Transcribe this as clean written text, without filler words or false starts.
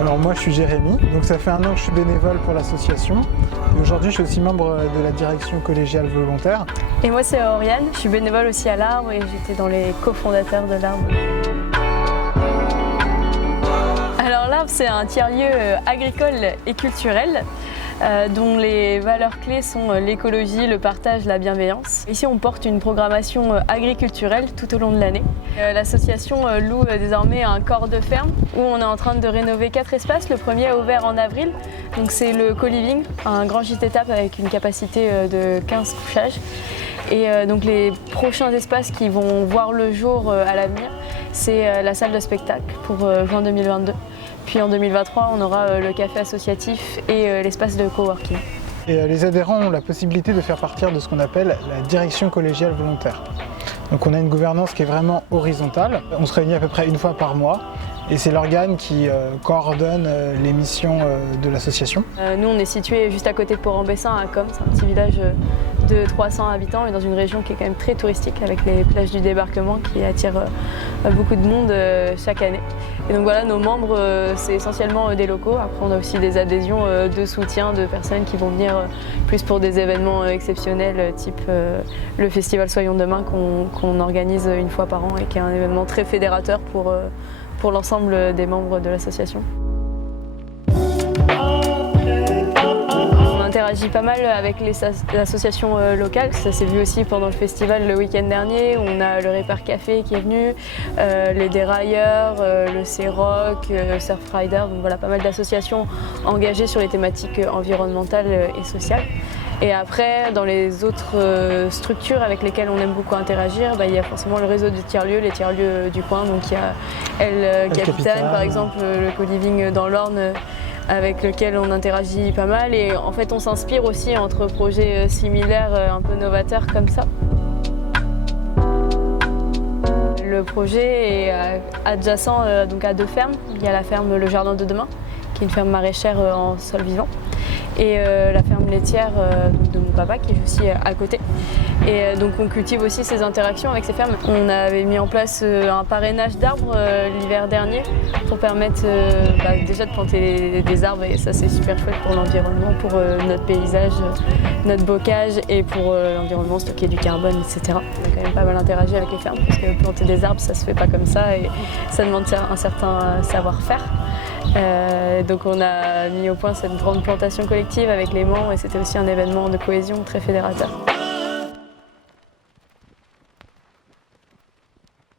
Alors moi je suis Jérémy, donc ça fait 1 an que je suis bénévole pour l'association et aujourd'hui je suis aussi membre de la direction collégiale volontaire. Et moi c'est Oriane, je suis bénévole aussi à l'Arbre et j'étais dans les cofondateurs de l'Arbre. Alors l'Arbre c'est un tiers-lieu agricole et culturel dont les valeurs clés sont l'écologie, le partage, la bienveillance. Ici on porte une programmation agriculturelle tout au long de l'année. L'association loue désormais un corps de ferme où on est en train de rénover 4 espaces. Le premier a ouvert en avril, donc c'est le co-living, un grand gîte-étape avec une capacité de 15 couchages. Et donc les prochains espaces qui vont voir le jour à l'avenir, c'est la salle de spectacle pour juin 2022. Puis en 2023, on aura le café associatif et l'espace de coworking. Et les adhérents ont la possibilité de faire partir de ce qu'on appelle la direction collégiale volontaire. Donc on a une gouvernance qui est vraiment horizontale. On se réunit à peu près 1 fois par mois et c'est l'organe qui coordonne les missions de l'association. Nous on est situé juste à côté de Port-en-Bessin à Com, c'est un petit village de 300 habitants et dans une région qui est quand même très touristique avec les plages du débarquement qui attirent beaucoup de monde chaque année. Et donc voilà, nos membres c'est essentiellement des locaux. Après on a aussi des adhésions de soutien de personnes qui vont venir plus pour des événements exceptionnels type le festival Soyons Demain qu'on organise 1 fois par an et qui est un événement très fédérateur pour l'ensemble des membres de l'association. On interagit pas mal avec les associations locales, ça s'est vu aussi pendant le festival le week-end dernier où on a le Répar Café qui est venu, les Dérailleurs, le C-Rock, Surfrider, donc voilà pas mal d'associations engagées sur les thématiques environnementales et sociales. Et après, dans les autres structures avec lesquelles on aime beaucoup interagir, il y a forcément le réseau de tiers-lieux, les tiers-lieux du coin. Donc il y a El Capitan, par exemple, le co-living dans l'Orne, avec lequel on interagit pas mal. Et en fait, on s'inspire aussi entre projets similaires, un peu novateurs comme ça. Le projet est adjacent donc à 2 fermes. Il y a la ferme Le Jardin de Demain, qui est une ferme maraîchère en sol vivant, et la ferme laitière de mon papa qui est aussi à côté. Et donc on cultive aussi ces interactions avec ces fermes. On avait mis en place un parrainage d'arbres l'hiver dernier pour permettre déjà de planter des arbres et ça c'est super chouette pour l'environnement, pour notre paysage, notre bocage et pour l'environnement, stocker du carbone, etc. On a quand même pas mal interagi avec les fermes parce que planter des arbres ça se fait pas comme ça et ça demande un certain savoir-faire. Donc on a mis au point cette grande plantation collective avec les membres et c'était aussi un événement de cohésion très fédérateur.